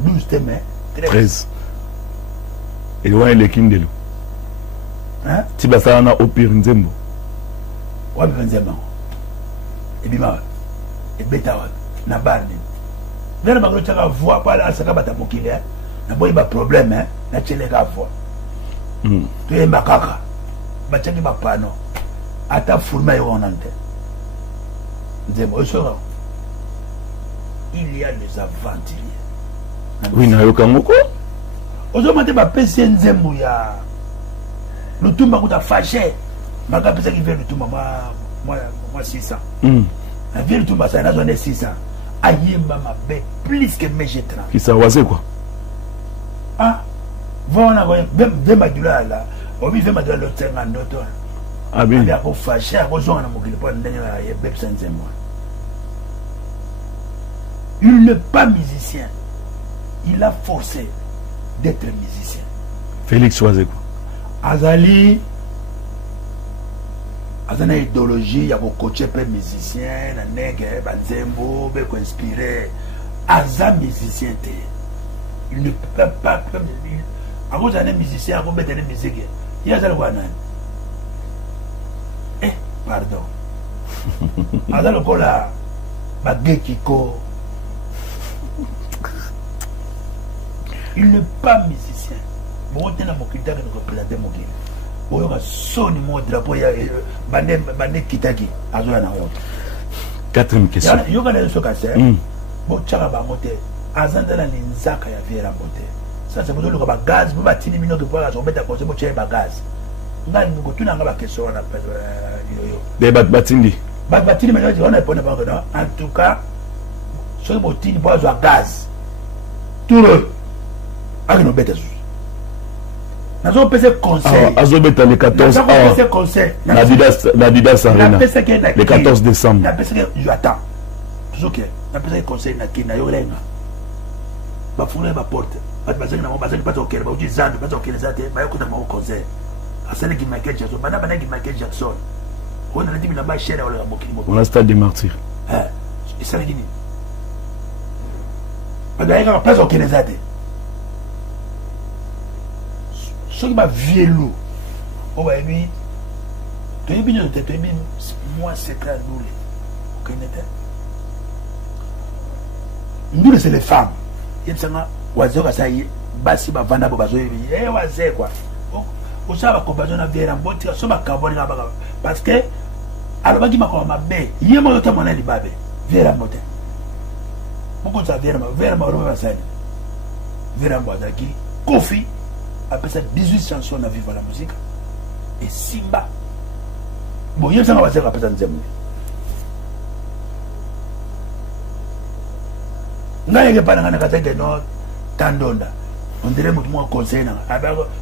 12 témoins 13 et loin les kindelo hein tibasa na opir nzembo wa nzembo et bima et beta na barni vers ba chaka voix pala asaka bata mokili na boy ba problème hein na chelega voix to yemba kaka ba chaki ba pano ata furma yo onante nzembo osora il y a des aventuriers oui na yoka ngoko ozomate ba pese nzembo ya Lutumba kuta fâché maka pesa ki vient Lutumba moi 600 la vie Lutumba ça n'a donné 600 ayemba mabe plus que mejetra qui ça wase quoi ah voilà même madula là obi fait madula le 50 d'autres ah bien il a ko fâché ko zo na mokili po ndenge ya bep sanzembo il n'est pas musicien il a forcé d'être musicien Félix wase quoi azali azana idéologie ya kocoacher pe musicien na nege banzembo be ko inspirer aza musicien te il ne peut pas à cause d'un musicien à cause de musique il y a ça le pardon azali lokola bagekiko il n'est pas musicien bon tena mokili taka ne représenter mokili boyoka soni mo drapeau ya bande kitaki azola na yo quatrième question yoka na so kase bo chaka ba mote azanda na linzaka ya viera mote ça c'est besoin de ba gaz bo batini mino ke poa so beta ko se bo cheye ba gaz ngani ngo tuna nga ba question na yo de batindi batini mino on a pona ba non en tout cas so bo tini bo zo gaz tout le agno beta zo nazo pese conseil azo beta le 14 Nadidas Arena le 14 décembre na pese que je attends toujours que na pese conseil na kina yo lenga ba fungula ba porte ba bazaki na ba pas au ba uji zandu ba au zate ba yokuta ma conseil asale ki Michael Jackson bana ki Michael Jackson on a dit na ba chere wala bokili mo on a stade des martyrs ça dit ni ba ga pas au zate ce qui m'a vieux oh ouais lui tu es bien moi c'est clair nous nous c'est les femmes il y a wazee kasayi basi bavanda bo bazo yebi wazee quoi osaba compagnon na viera mboti so bakaboni ka baka parce que alobaki makoma mabe yemo yote mona libabe viera mbote Pourquoi ça vient à ça? Vient à qui? Kofi, après ça, 18 chansons à vivre la musique. Et Simba. Bon, il y a ça qui va se rappeler dans le N'a pas dans la catégorie de Tandonda. On dirait que moi conseil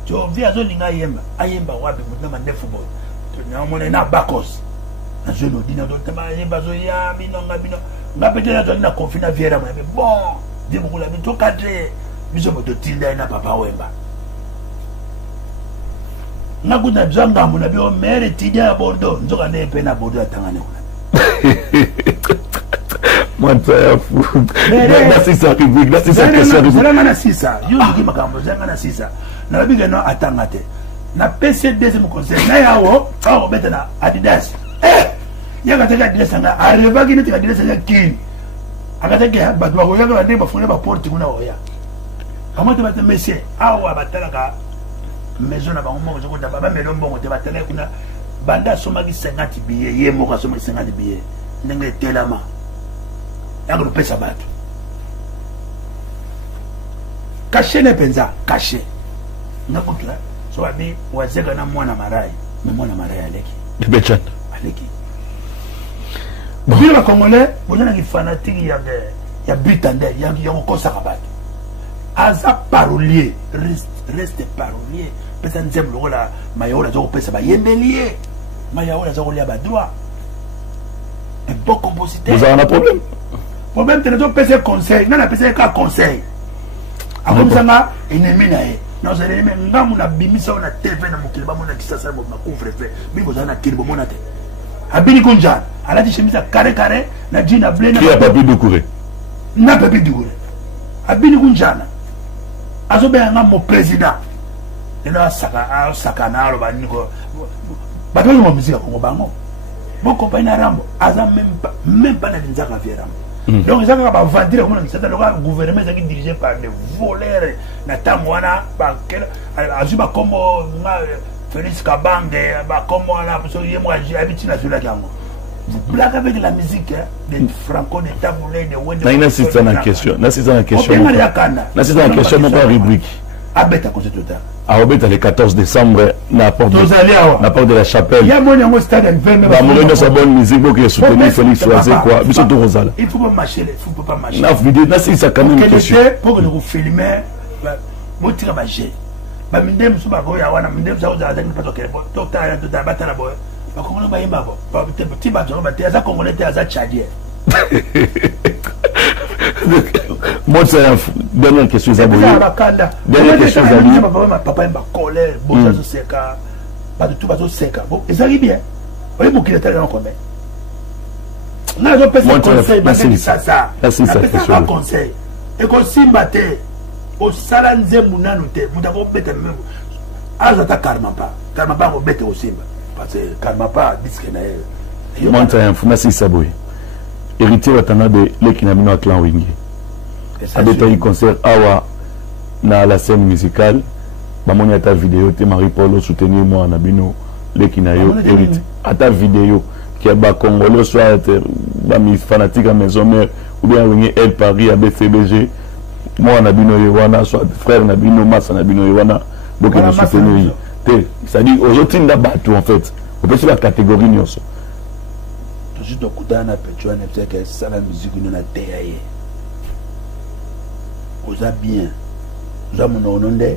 tu viens à zone ayemba wapi mutama football tu na bakos na zone odina do tama ayemba zo ya bino nga peut-être na confina viera mais bon dis beaucoup la bito cadre biso moto tinda na papa wemba na kuna bizanga muna bio mere tidia ya Bordeaux nzoka ne pe na Bordeaux atangane kuna Moi, c'est fou. C'est ça rubrique, là, c'est ça question rubrique. C'est ça. Yo dis makambo, c'est ça. Na biga no atangate. Na PC deuxième conseil. Na yawo, awo betana Adidas. Ya ka teka Adidas nga, areva ki teka Adidas nga kin. Akata ke ba dwa ko ya ka ndeba fune ba porte kuna oya. Kamata ba monsieur, awo abatala ka maison na ba mo ko da baba melombo ko te batala kuna banda somaki 50 billets, ye mo ka somaki 50 billets. Ndenge telama. Il y a un peu de sabat. Caché les penza, caché. N'a pas clair. Soit bien, ou à zéro na moi na marai, mais moi na marai aleki. De Betchan. Aleki. Bon, le Congolais, vous avez des fanatiques, il y a Britandais, il y a encore Sarabat. Aza parolier, reste parolier. Personne n'aime le rôle à Mayola, zéro pesa ba yembelier. Mayola zéro lia ba droit. Un bon compositeur. Vous avez un problème? Problème, tu n'as pas conseil. Non, tu n'as pas conseil. Comme ça, il n'est pas là. Non, c'est l'ennemi. On a bimi ça, on a TV, on a moqué, on a dit ça, on a couvre fait. Mais vous avez un kilo, on a dit. Abini Kunjan, elle a dit chemise à carré, on a dit na blé. Qui a pas pu découvrir? N'a pas pu découvrir. Abini Kunjan, azobe un mon président. Il a sakana, le baniko. Bah, moi, musique, on va mon compagnon Rambo, Azam même pas la Nzaka Rambo. Donc, ils ont vendu le gouvernement qui est dirigé par des voleurs. Natamwana, Azuba comme Félix Kabange, comme moi j'ai habitué à la gamme. Vous blaguez avec la musique des Franco, des Taboulés, des Wendell. Non, c'est ça la question. C'est ça la question. C'est ça la question, mon rubrique. Abeta cause tout ça. À Robert, le 14 décembre, la porte de la chapelle. Il y a mon stade en 20 minutes. Mourir dans sa bonne musique pour qu'il soutenir Félix Soazé quoi. Mais surtout Rosala. Il faut pas marcher, il faut pas marcher. La vidéo, là c'est ça quand même question. Pour que nous filmer, moi tire ma jet. Bah mindem suba goya wana mindem ça oza azani pato kele. Docteur ya tout abata la boy. Bah comment on va y mabo. Bah petit bateau, bah t'es à congolais, t'es à tchadien. Moi, c'est une dernière question. Dernière question, Zali. Papa m'a colère, bon, ça se seka. Pas de tout, pas de seka. Bon, et ça arrive bien. Vous voyez, mon qu'il est allé en commun. Là, je peux faire conseil, mais c'est ça. C'est ça, un conseil. Et qu'on s'y battait, au salanze mounanoute, vous d'abord bête même. Azata Karmapa. Karmapa, vous bête aussi. Parce que Karmapa, disque naël. Moi, c'est un fou, merci Saboui. Héritier watana de l'équinamino à clan Wingi. Abetaï concert awa na la scène musicale. Bamoni à ta vidéo, te Marie-Paul soutenir moi en abino l'équinayo héritier. À ta vidéo qui est bas Congolais soit bami fanatique à maison mère ou bien Wingi El Paris à BCBG. Moi en abino yewana soit frère nabino mas en abino yewana donc nous soutenir. C'est-à-dire aujourd'hui on a battu en fait. On peut se la catégorie nyoso. Juste au coup d'un appel, que ça la musique nous a déhaillé. Vous avez bien. Vous avez mon nom de.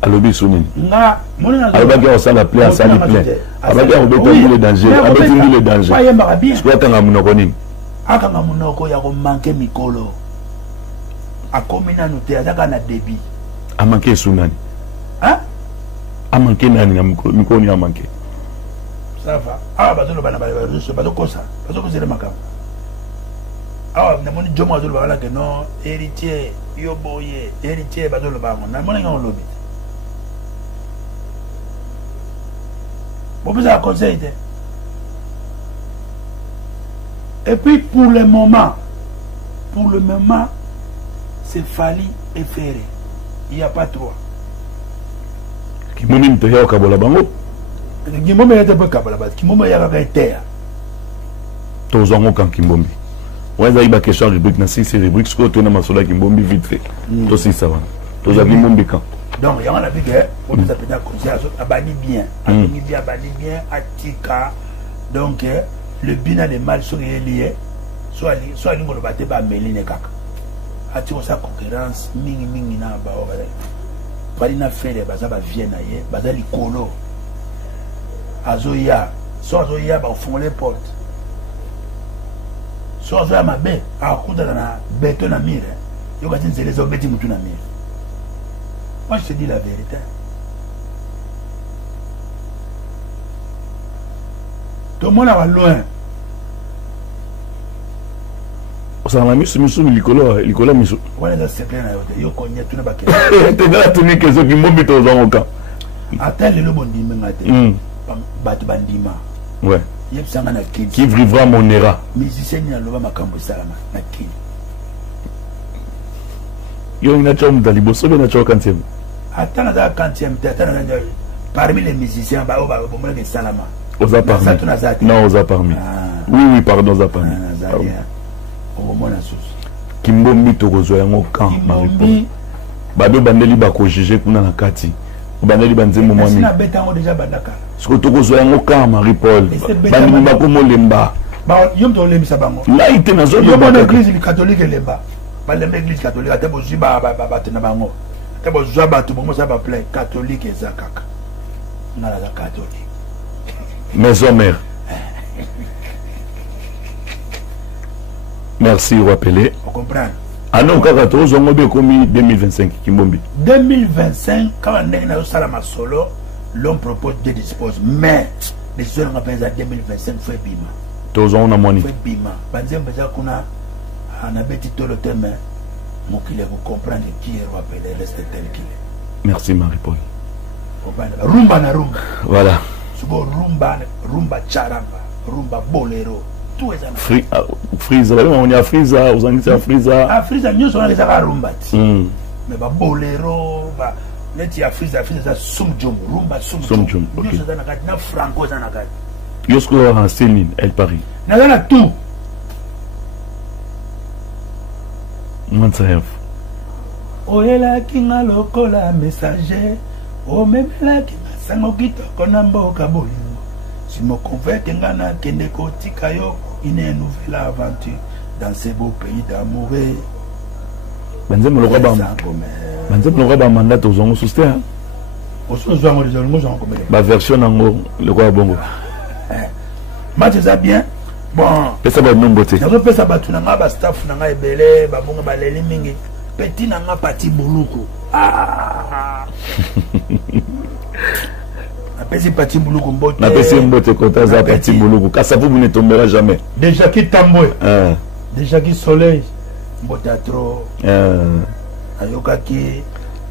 Alobi Sounine. Na, mon nom de. Alobi on s'en appelé à Sali plein. Alobi on peut le danger. Alobi le danger. Pas yamba bien. Je crois que na munokoni. Aka na munoko ya ko manquer mikolo. A komina nous te azaka na débit. A manquer Sounani. Hein? A manquer nani na mikoni a manquer. Ça va. Ah, bah, le banana, c'est pas comme ça. Parce que c'est le macam. Ah, on a dit Jomo Azul Bala que non, héritier, Yoboye, héritier, bah, le banana, on a un lobby. Bon, vous avez conseillé. Et puis, pour le moment, c'est Fali et Ferré. Il n'y a pas trois. Qui m'a mis au Kabola Bango? Kimbombe yate pe kabala bas Kimbombe yaka ka terre tozongo kan Kimbombe Ouais, ça y a question rubrique, c'est rubrique, ce que tu as masola qui bombi vite fait. Toi aussi ça va. Toi ça bombi bombi quand. Donc il y a un avis que on nous appelle un conseil à bani bien, bani bien, atika. Donc le bien et le mal sont liés. Soit nous le battez pas méline kaka. Atiko sa concurrence mingi na ba obale. Bali na fele baza ba vienne aye, baza likolo. Azoya, so azoya ba fond les portes. So azoya mabe, a kuda na béton na mire. Yo ka tinze les obeti mutu na mire. Moi je te dis la vérité. Tout le monde va loin. Ça m'a mis sur Nicolas Miso. On est secret na yote. Yo connais tout na ba. T'es dans la tenue que ceux qui m'ont mis dans un camp. Attends le bondi mengate. Batu bandima. Ouais. Yep sanga na kid. Qui vivra mon era. Musicien na loba makambo salama na kid. Yo ina chom dalibo so na chom kantième. Attends na kantième, attends na parmi les musiciens ba oba bomona ke salama. Oza parmi. Non, oza parmi. Oui, pardon, oza parmi. Kimbombi tokozwa yango kan Marie-Paul. Bado bandeli bako juger kuna na kati. Bandeli banzembo mwami. Sina betango déjà bandaka. Siko tokozwa yango kan Marie-Paul. Bandeli bako molemba. Ba yom to lemisa bango. Là ite na zone yo bona église catholique lemba. Ba lemba église catholique ate bo ziba ba tena bango. Ate bo zwa ba to bongo sa ba plein catholique ezakaka. Na la catholique. Maison mère. Merci, rappelez. On comprend. Ah non, quand on a commis 2025, Kimbombi. 2025, quand on est dans le salama solo, l'homme propose de disposer. Mais, les gens ont pensé à 2025, il faut bima. Tous on a monnaie. Il faut bima. Banzem beja kuna, on a bêti tout le thème, mon qu'il vous comprendre qui est rappelé, reste tel qu'il est. Merci Marie-Paul. Rumba na rumba. Voilà. Rumba charamba, rumba bolero. Friza, on y a Friza, vous en dites à Friza. Ah, Friza, nous sommes les rumba. Mais bah bolero, bah, les a Friza, ça sumjum, rumba sumjum. Nous sommes dans la gare, na franco dans la gare. Yosko en Céline, elle Paris. N'a tout. Mansaev. Oyela kinga lokola messager, o memela kinga sango kitoko na mboka bolingo. Si me convainc ngana kende kotika yo une nouvelle aventure dans ce beau pays d'amour. Banzem le roi ba mandat aux ongo souster. Ba version nango le roi bongo. Match ça bien. Bon, pesa ba nombo te. Na pesa batu na ba staff na nga ebele ba bongo ba leli mingi. Petit na nga parti buluku. Ah. Napesi parti buluku mbote. Napesi mbote kota za parti buluku. Kasavu ne tombera jamais. Déjà qui tamboué. Déjà qui soleil. Mbote trop. Ayoka qui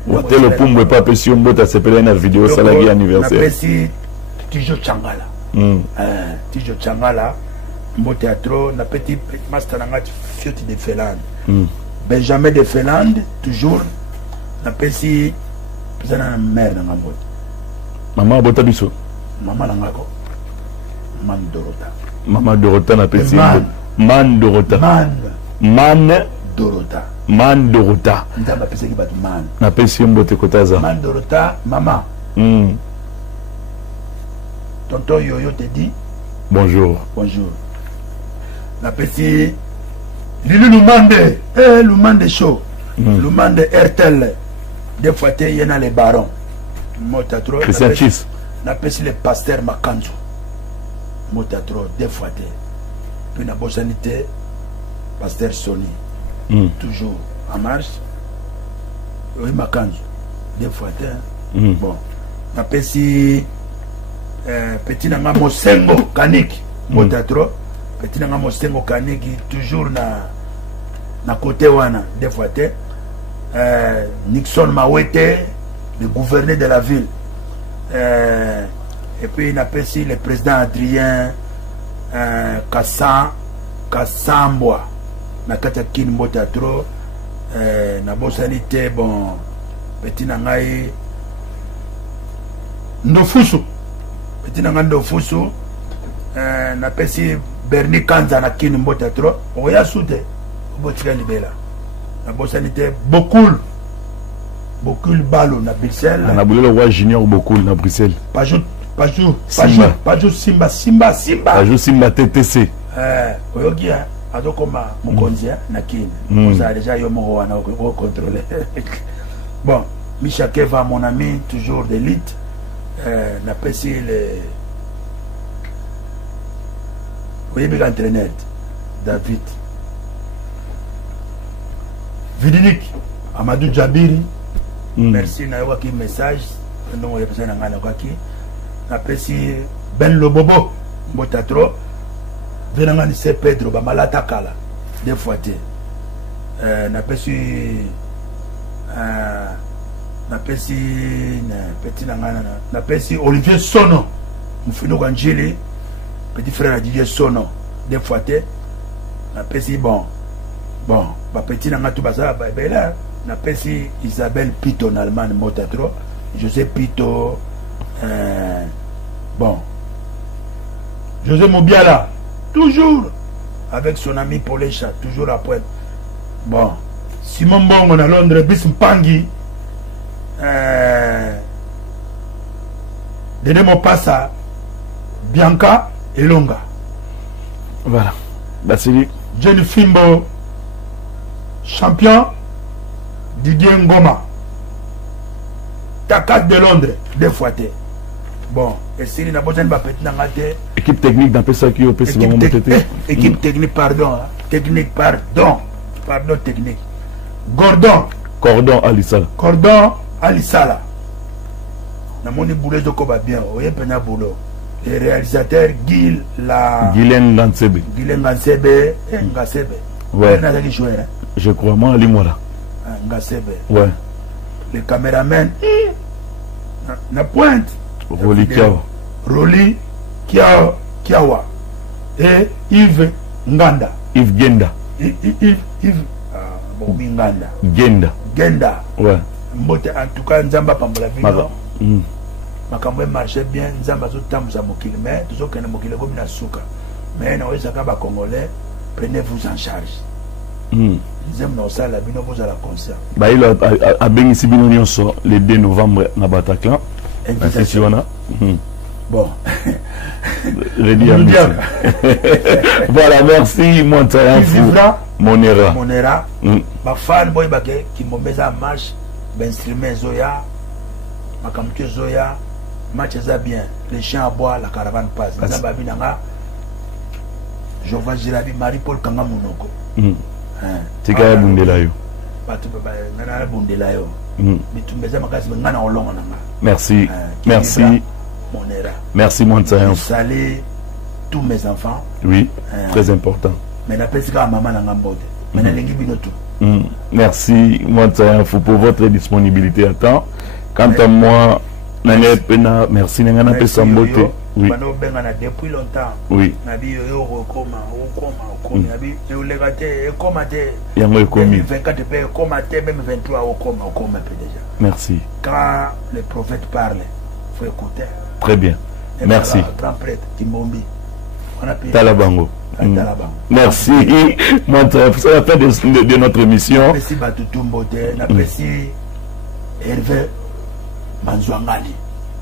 Wote le pumwe pas pesi mbote s'appelle na vidéo salagi anniversaire. Napesi Tijo Changala. Tijo Changala. Mbote trop na petit master na ngati fioti de Felande. Benjamin de Felande toujours napesi pezana mère na mbote. Maman bota biso. Maman nangako. Man Dorota. Maman Dorota na pesi. Man Dorota. Man Dorota. Man Dorota. Ndaba pesi ki batu man. Na pesi mbote kotaza. Man Dorota, maman. Tonton Yoyo te dit bonjour. Bonjour. Na pesi Lili Lumande. Lumande show. Lumande RTL. Des fois te yena les barons. Motatro. Christian Chis. Na pesi le pasteur Makanzo. Motatro des fois te. Puis na bosanité pasteur Sony. Toujours en marche. Oui Makanzo. Des fois te. Bon. Na pesi petit nanga Mosengo Kaniki. Motatro. Petit nanga Mosengo Kaniki toujours na côté wana des fois te. Nixon Mawete, le gouverneur de la ville. Et puis il a passé le président Adrien Kassambwa. Na Katakin Motatro. Na bosalité, bon, petit nangai Ndofusu. Petit nangai Ndofusu. Na passé Bernie Kanza na kini mbota trop. Oya soute. Botika libela. Na bosanité beaucoup. Beaucoup balo na Bruxelles. On a voulu le roi junior beaucoup na Bruxelles. Pajou Simba. Pajou Simba TTC. Oyoki adokoma mukonzia na kini. Oza déjà yo mo wana au contrôler. Bon, Micha Keva mon ami toujours d'élite. N'a pas si les voyez bien internet David Vidinik Amadou Djabiri merci na yoki message non on représente ngana kwaki na pesi Ben Lobobo Botatro venanga ni se Pedro ba malata kala des fois té na pesi na pesi na petit ngana na pesi Olivier Sono mfino kanjili petit frère à Didier Sono des fois té na pesi bon ba petit ngana tout basa ba bela na pesi Isabelle Pito en Allemagne Motatro José Pito bon José Mobiala toujours avec son ami Polecha toujours à pointe bon Simon Bongo à Londres bis Mpangi Dede Mopassa Bianca et Longa voilà Basili Jenny Fimbo champion Didier Ngoma Takat de Londres deux fois té bon et si n'a pas besoin de ngate équipe technique dans ça qui au PC équipe technique pardon technique technique Cordon Alisala na moni boulot de koba bien oye pena boulot le réalisateur Guylaine Ngansebe ouais na zaki jouer je crois moi ali moi là Ngansebe ouais le caméraman na pointe Roli Kiawa et Yves Nganda Genda Genda ouais mbote en tout cas nzamba pambola vino makambo marché bien nzamba zo tamza mokili mais toujours que mokili ko bina suka mais na weza ka ba congolais prenez-vous en charge nzem na osala bino vous à la concert ba il a bengisi bino nyonso le 2 novembre na Bataclan invitation bon voilà merci Monera ma fan boy bake qui momeza marche instrument zoya makamke zoya match za bien les chiens à bois la caravane passe na babi nanga Jova Girabi Marie-Paul Kanga Monoko tika bundela yo batu baba ngana bundela yo bitumbeza makasi ngana olonga nanga merci Monera merci Montsayan salut tous mes enfants oui très important mais na pesika maman nanga mbote mais na lengi binoto merci Montsayan pour votre disponibilité à temps quant à moi merci nangana pesa mbote oui depuis longtemps oui nabi yo okoma nabi yo legate ekomate yango ekomi 24 pe ekomate même 23 okoma pe déjà merci quand le prophète parle faut écouter très bien merci grand prêtre Kimbombi on a payé Talabango merci moi ça la fin de notre émission merci Batutu Mbote na merci Hervé Manzwangani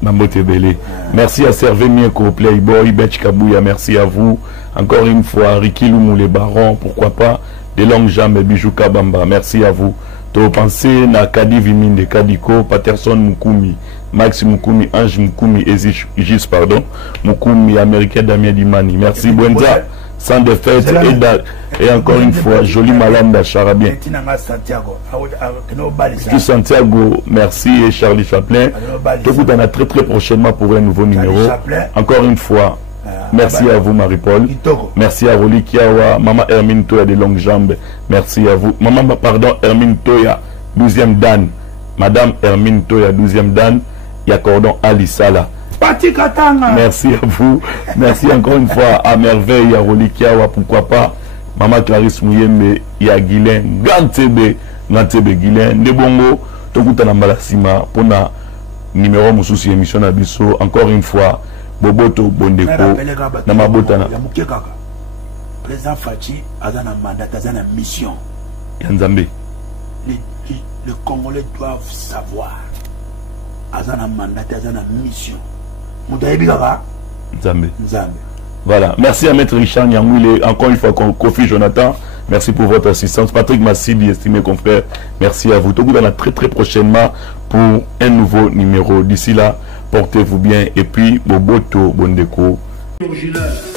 Mambote Belé. Merci à Servé Mieko, Playboy, Betch Kabouya, merci à vous. Encore une fois, Ricky Loumou, les barons, pourquoi pas, des longues jambes, Bijou Kabamba, merci à vous. To pensez na Kadi Viminde, Kadiko, Patterson Mukumi, Max Mukumi, Ange Mukumi, Egis, pardon, Mukumi, Américain Damien Dimani, merci Bwenza, sans défaite, et encore une fois, joli Malanda, Charabien. Qui Santiago, merci, et Charlie Chaplin. Tout le monde très très prochainement pour un nouveau numéro. Encore une fois, merci à vous Marie-Paul. Merci à Roli Kiawa, Maman Hermine Toya des longues jambes. Merci à vous. Maman, pardon, Hermine Toya, 12e Dan. Madame Hermine Toya, 12e Dan. Yakordon Alisala. Merci à vous. Merci encore une fois à Merveille, à Roli Kiawa, pourquoi pas. Maman Clarisse Mouyembe, ya Guylaine, Gantebe Guylaine, Ndebongo, Tokuta Nambalasima, pour na numéro Moussousi émission Nabiso, encore une fois, Boboto Bondeko, Namabotana. président Fachi a un mandat, a une mission. Yanzambe. Les Congolais doivent savoir. A un mandat, a une mission. Moutaïbigara. Nzambe. Nzambe. Voilà. Merci à Maître Richard Nyangouile. Encore une fois, Kofi Jonathan. Merci pour votre assistance. Patrick Massibi, estimé confrère. Merci à vous. Tout le monde très prochainement pour un nouveau numéro. D'ici là, portez-vous bien. Et puis, Boboto, Bondeko. Original.